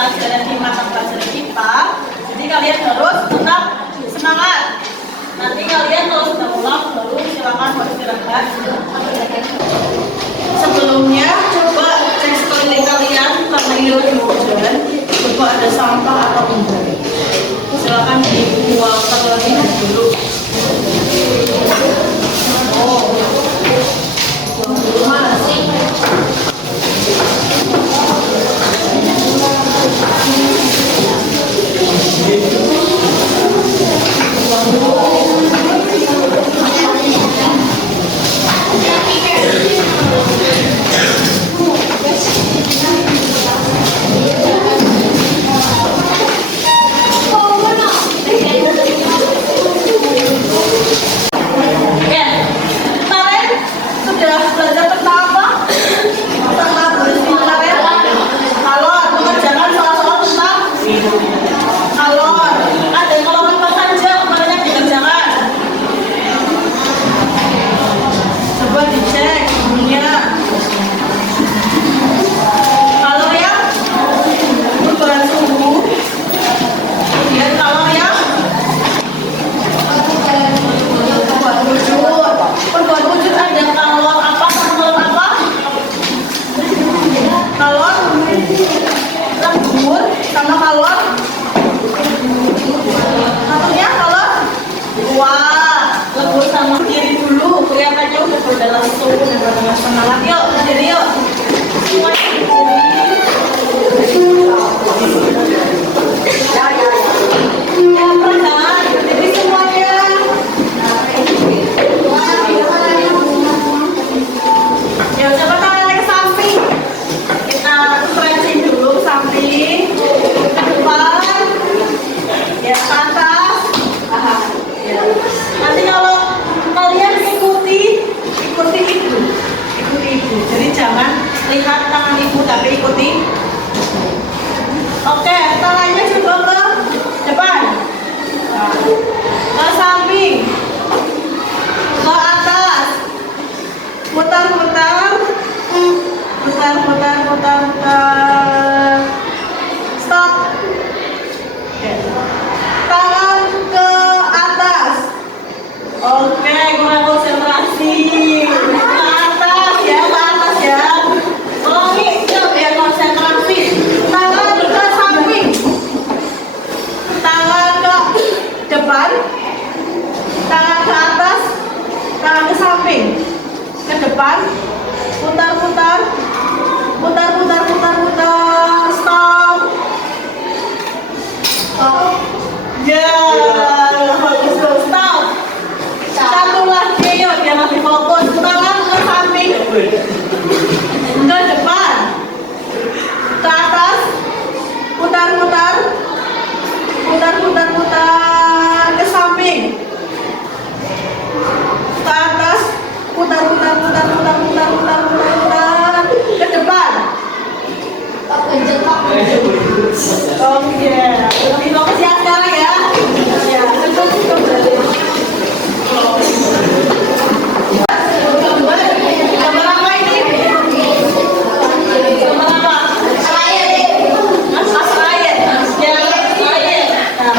pelajaran di mata pelajaran IPA. Jadi kalian harus tetap semangat. Nanti kalian kalau sudah pulang baru silakan beristirahat. Sebelumnya coba cek sekeliling kalian karena ini lagi hujan. Coba ada sampah atau enggak. Silakan dibuang terlebih dahulu. Oh, buang dulu mas. Semangat yuk, jadi yuk. Lihat tangan ibu tapi ikuti. Oke, tangannya coba ke depan, ke samping, ke atas, putar-putar, putar-putar, stop. Oke. Tangan ke atas. Oke, kurang konsentrasi. Tangan ke atas, tangan ke samping, ke depan, putar-putar, stop. Ya, bagus tuh, stop. Satu lagi yuk, biar lebih fokus. Tangan ke samping, ke depan, ke atas, putar-putar, ke samping, ke atas, putar, ke depan. Oh iya, lebih fokus ya sekarang ya. Ya, Nah,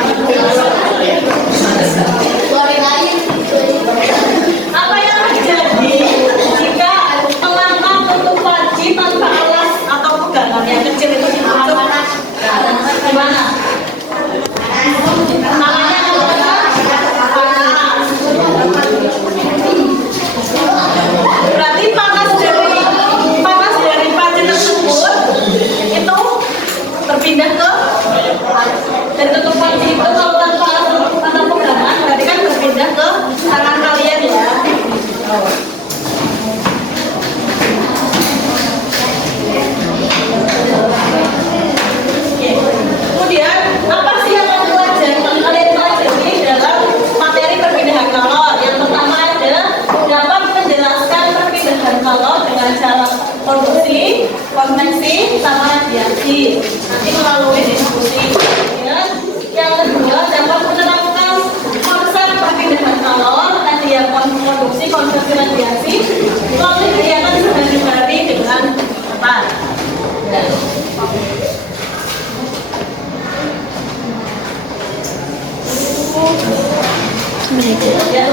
Ya.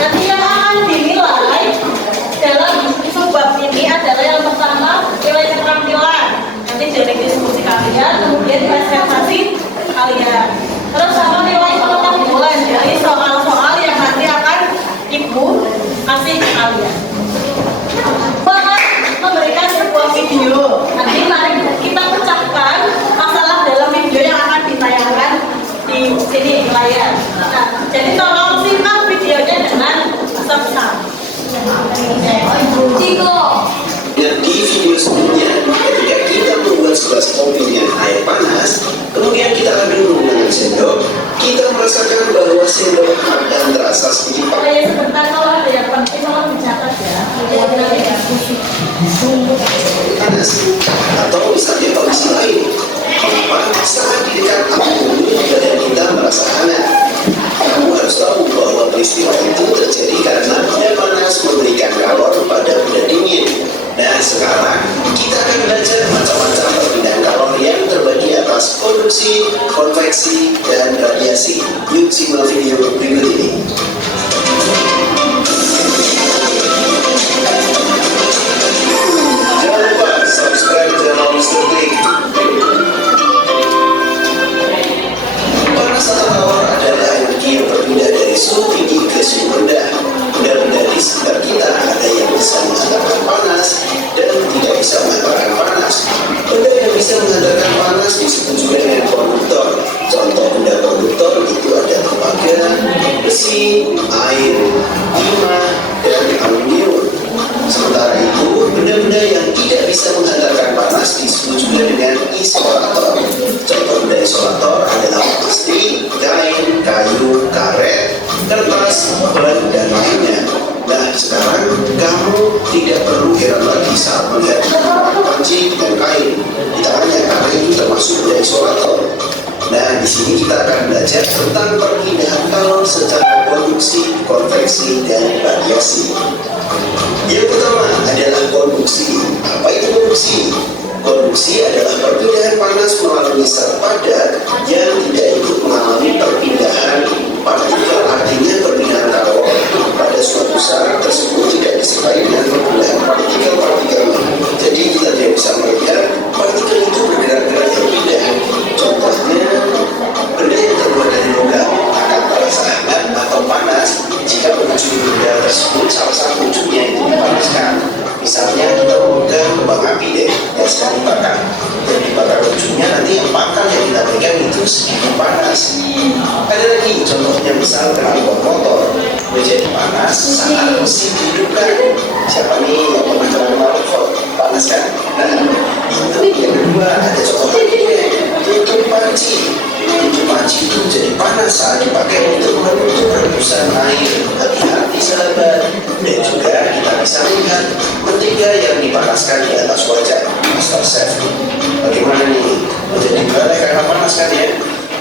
Nanti yang akan dinilai dalam subbab ini adalah yang pertama nilai keterampilan. Nanti dari diskusi kalian, kemudian presentasi kalian. Terus sama nilai pengetahuan, jadi soal-soal yang nanti akan ibu kasih ke kalian. Bahkan memberikan sebuah video. Nanti mari kita pecahkan masalah dalam video yang akan ditayangkan di sini di layar. Nah, jadi tolong simak videonya dengan sebesar. Ciko. Dan di video sebelumnya, ketika kita membuat segelas kopi dengan air panas, kemudian kita ambil menggunakan sendok, kita merasakan bahwa sendok akan terasa sedikit Ya sebentar, kalau ada yang penting kalau dicatat ya. Nanti diskusi. panas. Atau misalnya kondisi lain, kenapa saat di dekat api badan kita merasa hangat. Kamu harus tahu bahwa peristiwa itu terjadi karena benda panas memberikan kalor pada benda dingin. Nah sekarang kita akan belajar macam-macam perpindahan kalor yang terbagi atas konduksi, konveksi, dan radiasi. Yuk simak video berikut ini. Jangan lupa subscribe channel Mr. Klik. Panas atau kalor adalah energi yang berpindah dari suhu tinggi ke suhu rendah. Benda-benda di sekitar kita ada yang bisa menghantarkan panas dan tidak bisa menghantarkan panas. Benda yang bisa menghantarkan panas disebut juga dengan konduktor. Contoh benda konduktor itu ada tembaga, besi, air, timah, dan aluminium. Sementara itu, benda-benda yang tidak bisa menghantarkan panas disebut juga dengan isolator. Contoh benda isolator adalah plastik, kain, kayu, karet, kertas, ban, dan lainnya. Nah, sekarang kamu tidak perlu heran lagi saat melihat panci dan kain di tangannya karena itu termasuk benda isolator. Nah, di sini kita akan belajar tentang perpindahan kalor secara konduksi, konveksi, dan radiasi. Yang pertama adalah konduksi. Apa itu konduksi? Konduksi adalah perpindahan panas melalui zat padat yang tidak ikut mengalami perpindahan partikel. Artinya perpindahan kalor pada suatu zat tersebut tidak disertai dengan perpindahan partikel-partikelnya. Jadi kita tidak bisa melihat partikel itu bergerak-gerak berpindah. Contohnya, benda yang terbuat dari logam akan terasa hangat atau panas jika ujung benda tersebut salah satu ujungnya itu dipanaskan. Misalnya kita memegang kembang api deh yang sedang dibakar, dan dibakar ujungnya nanti yang pangkal yang kita pegang itu sedikit panas. Ada lagi contohnya, misal knalpot motor menjadi panas saat mesin dihidupkan. Siapa nih yang pernah kena knalpot? Panas kan? Nah itu yang kedua. Ada contoh lagi deh, tutup panci. Tutup panci itu menjadi panas saat dipakai untuk menutup rebusan air. Hati-hati sahabat. Dan juga kita bisa lihat mentega yang dipanaskan di atas wajah. Master Chef, bagaimana nih? Menjadi meleleh karena panas kan ya?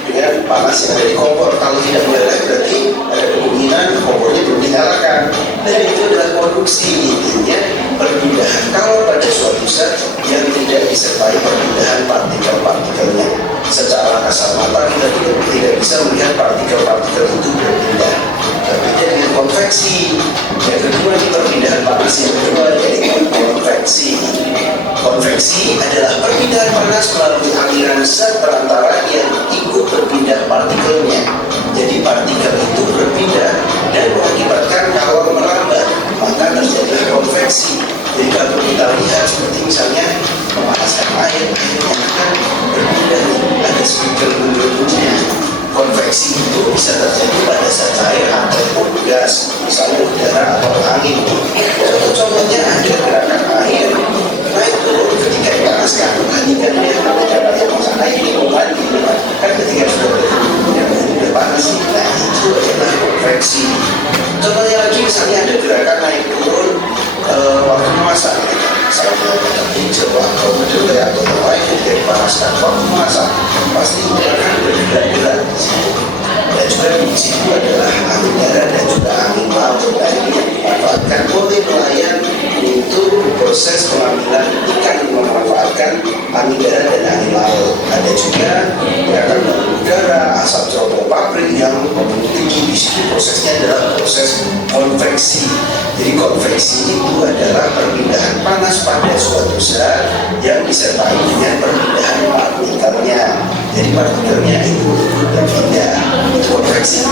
Dengan panas yang ada di kompor. Kalau tidak meleleh berarti ada kemungkinan kompornya belum dinyalakan. Dan itu adalah konduksi. Intinya perpindahan kalor pada suatu zat yang tidak disertai perpindahan partikel-partikelnya. Secara kasat mata kita tidak bisa melihat partikel-partikel itu berpindah. Berbeda dengan konveksi. Yang kedua ini perpindahan panas yang kedua yaitu konveksi. Konveksi adalah perpindahan panas melalui aliran zat perantara yang ikut berpindah partikelnya. Jadi partikel itu berpindah dan mengakibatkan kalor melambat, maka terjadi konveksi. Jadi kalau kita lihat seperti misalnya memanaskan air, airnya akan berpindah, ada speaker ujung-ujungnya. Konveksi itu bisa terjadi pada zat cair ataupun gas, misalnya udara atau angin. Contohnya ada gerakan air naik turun ketika dipanaskan. Perhatikan dia cara yang masak air di lingkungan kan ketika sudah bertemu panas. Nah itu adalah konveksi. Contohnya lagi misalnya ada gerakan naik turun waktu memasak. Misalnya hijau atau kedelai atau yang lain ketika dipanaskan waktu memasak pasti akan bergerak-gerak. Dan juga di situ adalah angin darat dan juga angin laut. Nah ini yang dimanfaatkan oleh nelayan untuk proses pengambilan ikan, memanfaatkan angin darat dan angin laut. Ada juga gerakan udara, asap cerobong pabrik yang prosesnya adalah proses konveksi. Jadi konveksi itu adalah perpindahan panas pada suatu zat yang disertai dengan perpindahan partikelnya. Jadi partikelnya itu berpindah, itu konveksi.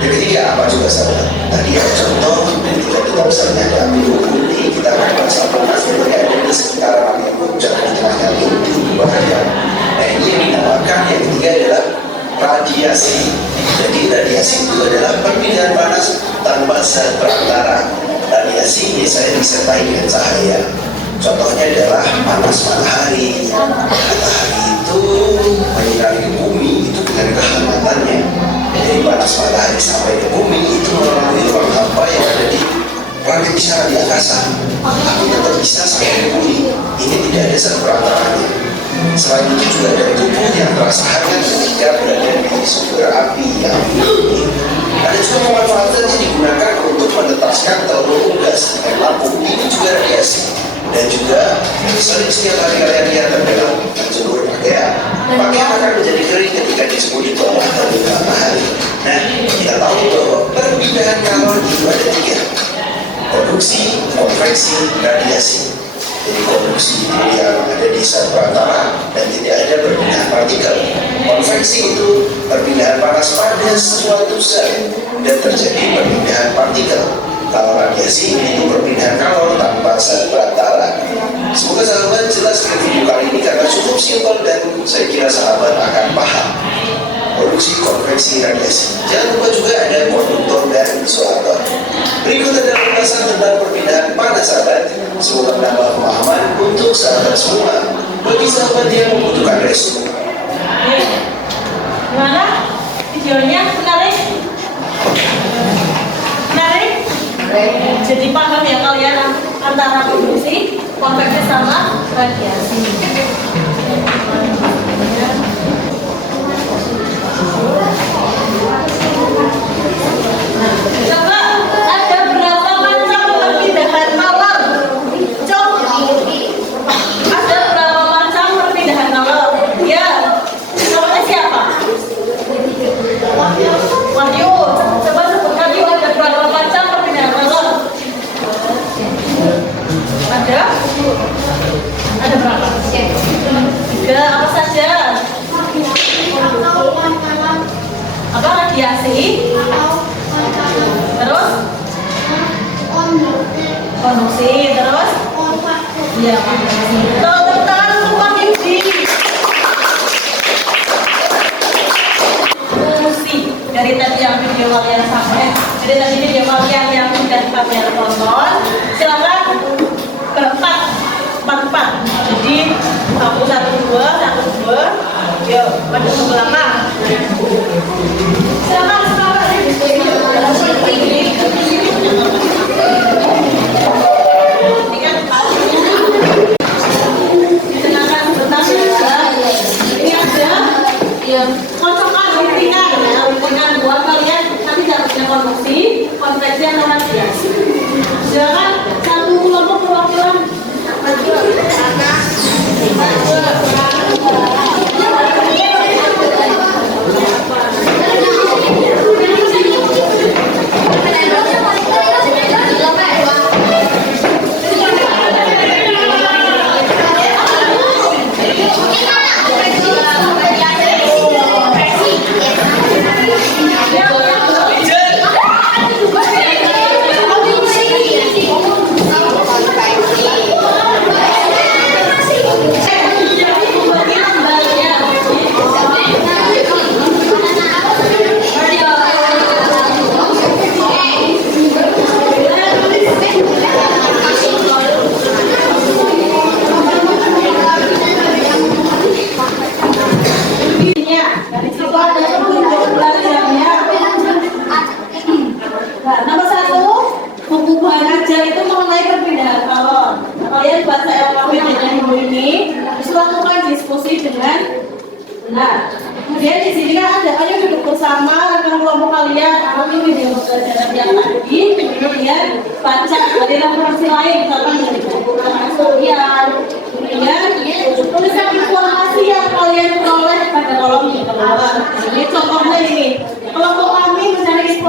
Yang ketiga apa juga sahabat? Tadi ada contoh ketika kita misalnya ada api unggun, kita akan merasa panas ketika ada di sekitar api unggun, jangan di tengahnya api unggun, bahaya. Nah ini yang dinamakan yang ketiga adalah radiasi. Jadi radiasi itu adalah perpindahan panas tanpa zat perantara. Radiasi biasanya disertai dengan cahaya. Contohnya adalah panas matahari. Matahari itu menyinari bumi itu dengan kehangatannya. Jadi panas matahari sampai ke bumi itu melalui ruang hampa yang ada di planet di angkasa. Tapi tetap bisa sampai ke bumi. Ini tidak ada zat perantaranya. Selain itu juga ada tubuh yang terasa hangat ketika berada di sumber api yang ini. Ada juga pemanfaatan yang digunakan untuk menetaskan telur unggas dan lampu. Ini juga radiasi. Dan juga sering setiap hari kalian lihat terdalam menjemur pakaian. Pakaian akan menjadi kering ketika disebut di bawah terik matahari. Nah, kita tahu bahwa perpindahan kalori itu ada 3: produksi, konveksi, radiasi. Jadi produksi itu yang ada di zat perantara dan tidak ada perpindahan partikel. Konveksi itu perpindahan panas pada suatu zat dan terjadi perpindahan partikel. Kalau radiasi itu perpindahan kalor tanpa zat perantara. Semoga sahabat jelas ke video kali ini karena cukup simpel dan saya kira sahabat akan paham. Produksi, konveksi, radiasi. Jangan lupa juga ada konduktor dan isolator. Berikut adalah ulasan tentang perpindahan panas sahabat. Semoga menambah pemahaman untuk sahabat semua. Bagi sahabat yang membutuhkan resume. Gimana? Videonya menarik? Menarik? Jadi paham ya kalian antara produksi, konveksi sama radiasi. Coba ada berapa macam perpindahan kalor? Coba ada berapa macam perpindahan kalor? Ya, namanya siapa? Wahyu. Coba sebutkan yuk ada berapa macam perpindahan kalor? Ada? Ada berapa? 3. Apa saja? Apa radiasi? Terus? Konduksi. Terus? Iya, konduksi. Tepuk tangan untuk Pak Yudi. Konduksi. Dari tadi yang video kalian sampai, dari tadi video kalian yang sudah kalian tonton, silakan berempat. Jadi 1, 2, 1, 2. Yuk, maju ke belakang. Silakan sekarang. Dikenakan sebentar ya. Ini ada yang kocokan rutinan ya, rutinan buat kalian nanti dapatnya konduksi, konveksi atau radiasi. Silakan satu kelompok perwakilan. Nah, nomor 1, pengubahan ajar itu mengenai perpindahan kalor. Kalian baca LKPD-nya dulu ini, terus lakukan diskusi dengan benar. Kemudian di sini kan ada, ayo duduk bersama rekan kelompok kalian, ambil video pembelajaran yang tadi, kemudian baca dari referensi lain, misalkan dari buku ramah sosial, kemudian tuliskan informasi yang kalian peroleh pada kolom di bawah. Ini contohnya ini, kelompok kami mencari informasi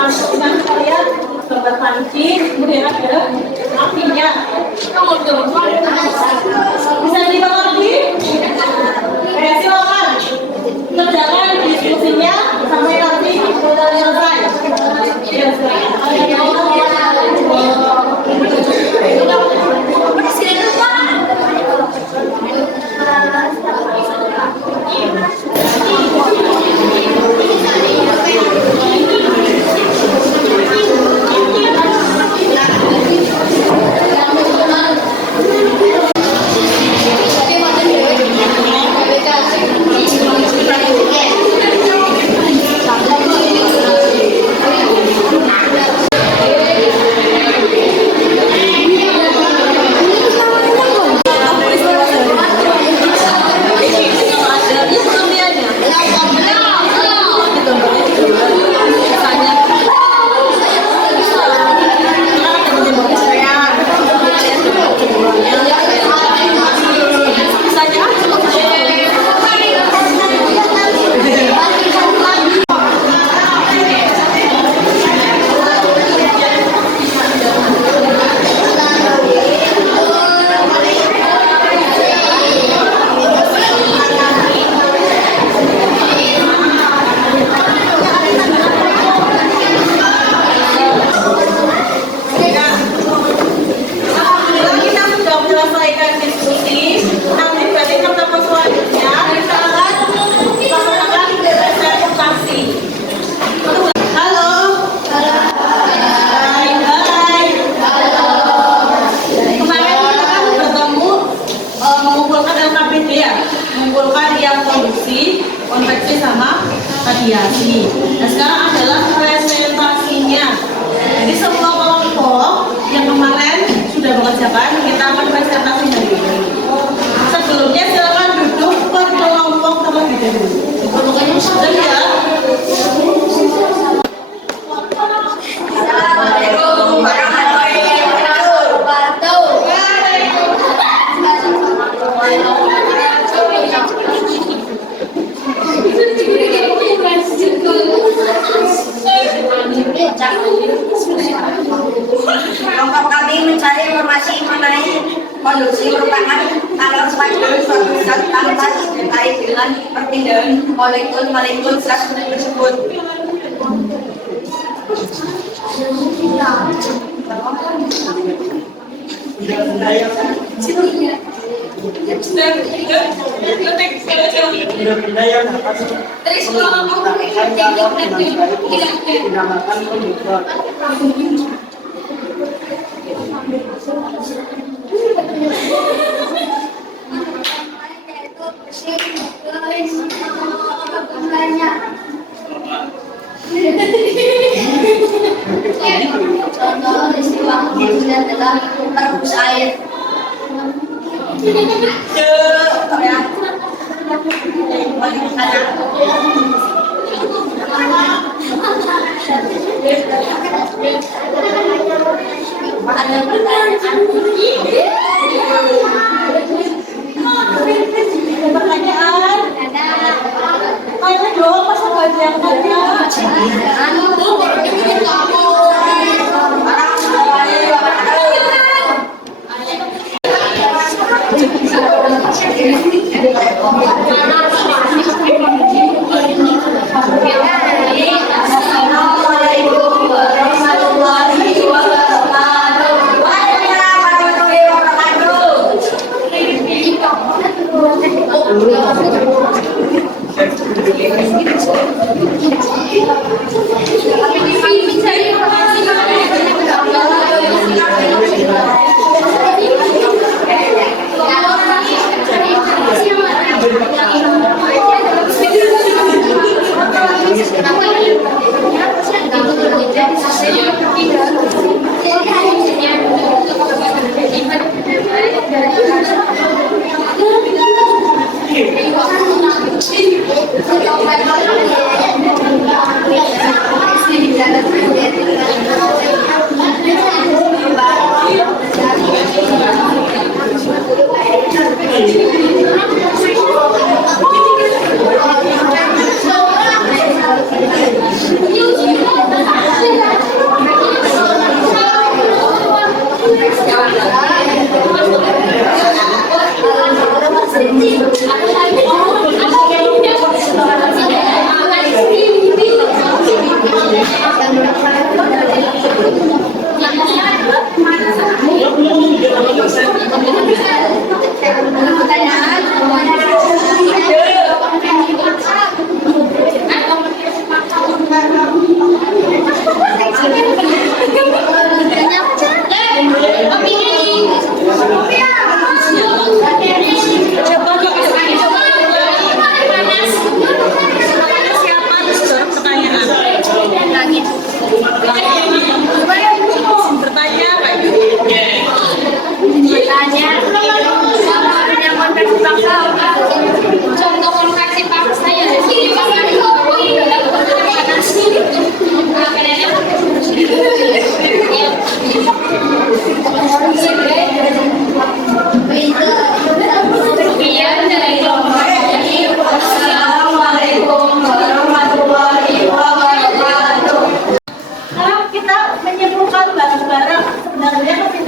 masukkan kalian gambar panci, kemudian ada apinya. Bisa dimengerti? Oke, silakan kerjakan diskusinya sampai nanti selesai. Ya, konveksi sama radiasi. Nah, sekarang adalah presentasinya. Jadi semua kelompok yang kemarin sudah mengerjakan, kita akan presentasi hari ini. Sebelumnya silakan duduk per kelompok terlebih dahulu. Dan ya. Assalamualaikum warahmatullahi wabarakatuh. Kelompok kami mencari informasi mengenai konduksi merupakan alat suatu zat tanpa terkait dengan perpindahan molekul zat tersebut. Contoh istilah ini adalah perebus air. Ada pertanyaan? Ayo dong, masa nggak ada yang tanya? Assalamualaikum warahmatullahi wabarakatuh.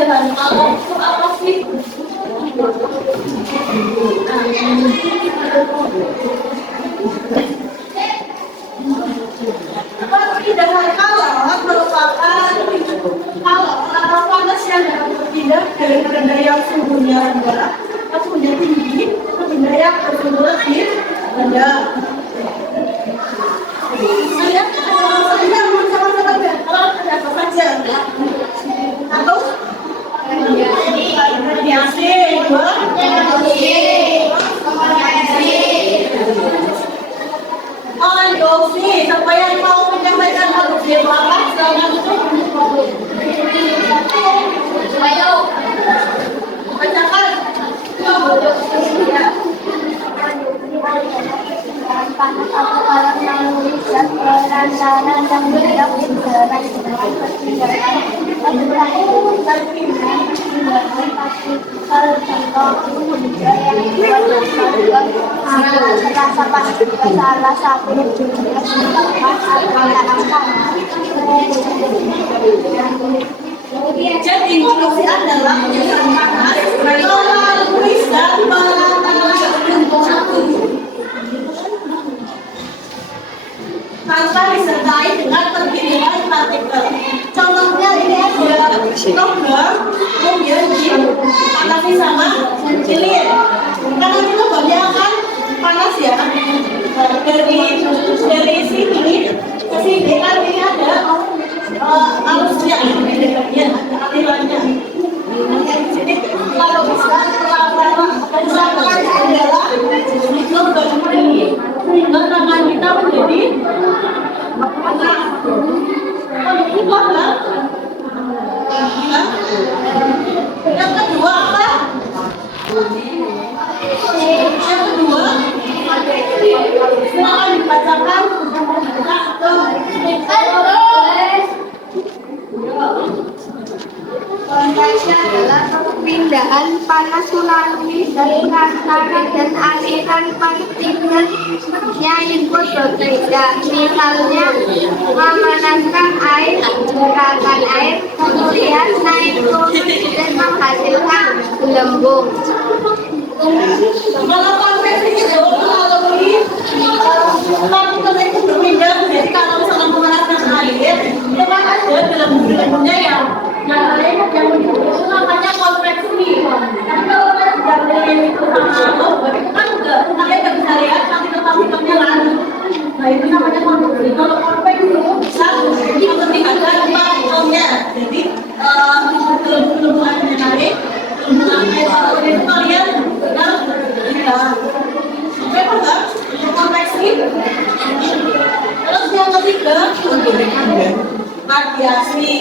jalan kalau itu apa sih? Perpindahan alat merupakan kalau panas yang berpindah dari rendah suhunya rendah ke suhunya tinggi ke benda yang bersuhu lebih rendah. Kalian sama-sama kalau ada apa saja atau radiasi adopsi. Siapa yang mau menyampaikan adopsi apa? Ayo bacakan. Panas atau alam yang merusak perantaran dan bergerak bergerak perpindahan kalau contoh yang dibuat rasa pasti salah satu Jadi kondisi adalah penyesalan panas melalui dan tanpa disertai dengan perkiriman partikel. Contohnya ini ada logam, kemudian dipanasi sama lilin. Karena itu logamnya akan panas ya. Dari sini ke sini kan ini ada arusnya, ada alirannya. Jadi kalau bisa adalah logam ini tangan kita menjadi panas. Kalau ini panas. Yang kedua apa? Yang kedua silakan dibacakan. Konteksnya adalah perpindahan panas melalui dari rantaran dan aliran partikel yang ikut berbeda. Misalnya memanaskan air, gerakan air, kemudian naik turun dan menghasilkan gelembung. Kalau konveksi itu melalui partikel itu berpindah. Jadi kalau misalkan memanaskan air, itu kan ada gelembung-gelembungnya yang lain yang itu namanya konveksi. Tapi kalau yang itu sama itu kan enggak, kalian nggak bisa lihat partikel-partikelnya lalu. Nah itu namanya konveksi. Kalau konveksi itu bisa menghentikan partikelnya. Jadi gelembung-gelembung ada yang naik, gelembung air atau itu kalian benar tidak. Oke enggak? Konveksi. Terus yang ketiga radiasi.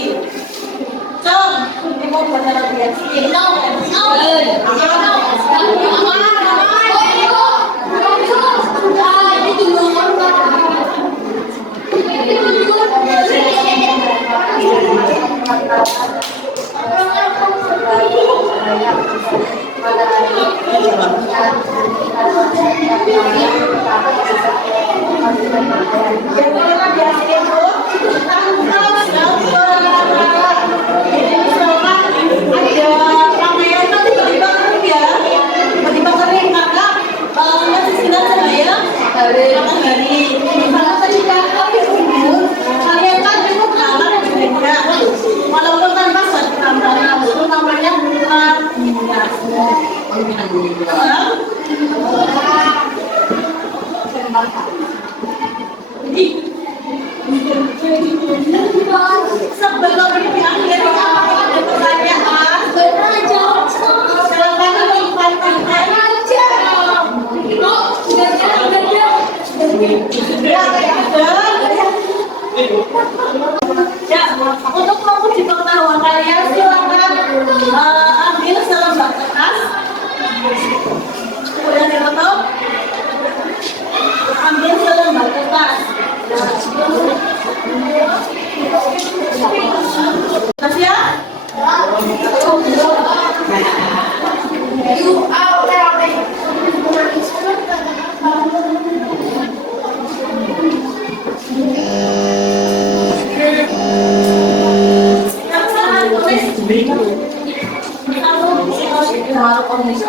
Chồng, cái môn của thầy là việc gì đâu? Walaupun tanpa serta-merta itu namanya sebelum ini akhirnya ada pertanyaan silakan tempatkan aja ya untuk menguji pengetahuan kalian silakan ambil selembar kertas kemudian ditutup ambil selembar kertas kasih ya Pengaruh komunis itu.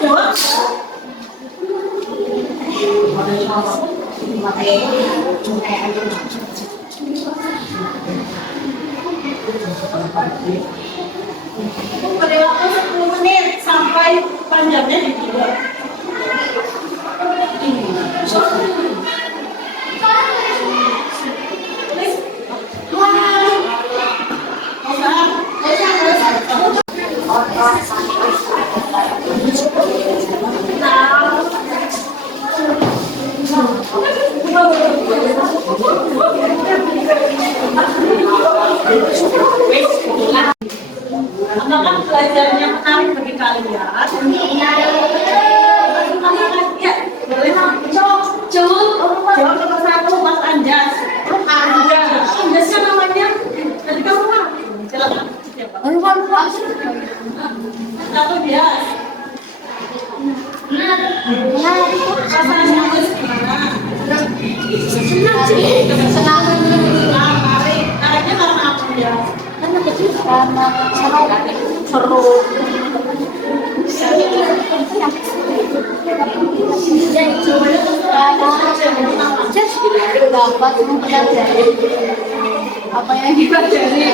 Jawab. Beri waktu 10 menit sampai panjangnya dibuat. Apakah belajarnya menarik bagi kalian? Ya, boleh jawab nomor 1 Mas Anjas. Anjasnya namanya tadi kamu kan? Silakan. Satu Bias. Rasanya Anjas gimana? Senang. Nariknya karena apa ya? Seru. Dapat mempelajari apa yang dipelajari.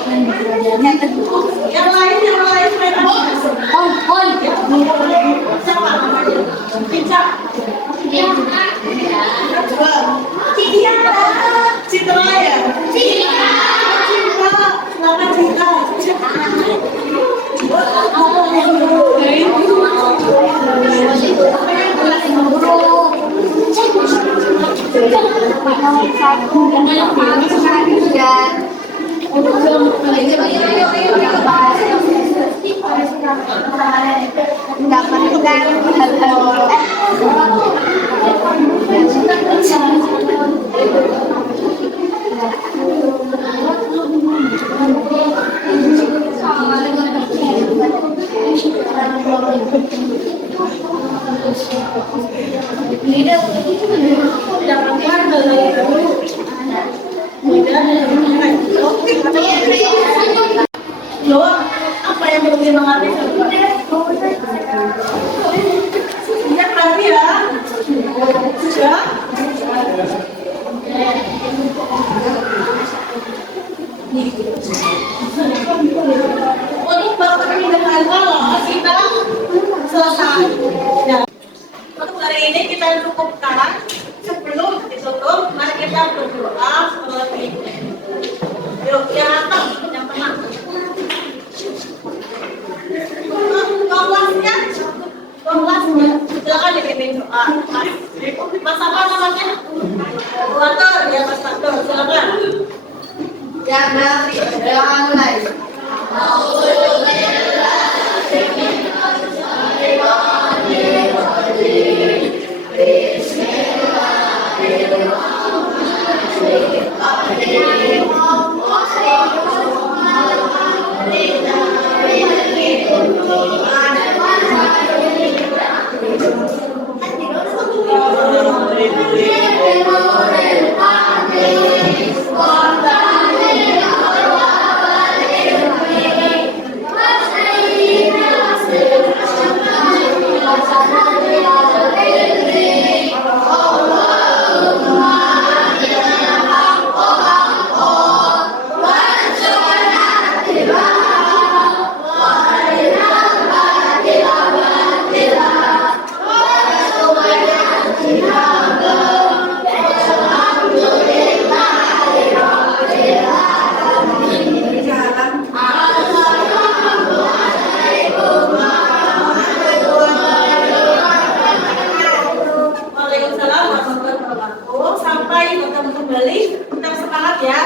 Memberikan yang lain siapa namanya? Pica. Citra ya? Silakan Citra. Loh, apa yang belum dimengerti? Sudah berarti ya? Sudah? Untuk bab perpindahan kalau kita selesai. Nah, untuk hari ini kita cukupkan. Sebelum ditutup, mari kita berdoa terlebih dahulu. Yuk, yang atas, yang tengah. Kelasnya, silakan dipimpin doa. Mas apa namanya? Water, ya Mas Water, silakan. Yang dari doa mulai. Waalaikumsalam warahmatullahi wabarakatuh. Sampai bertemu kembali. Tetap semangat ya.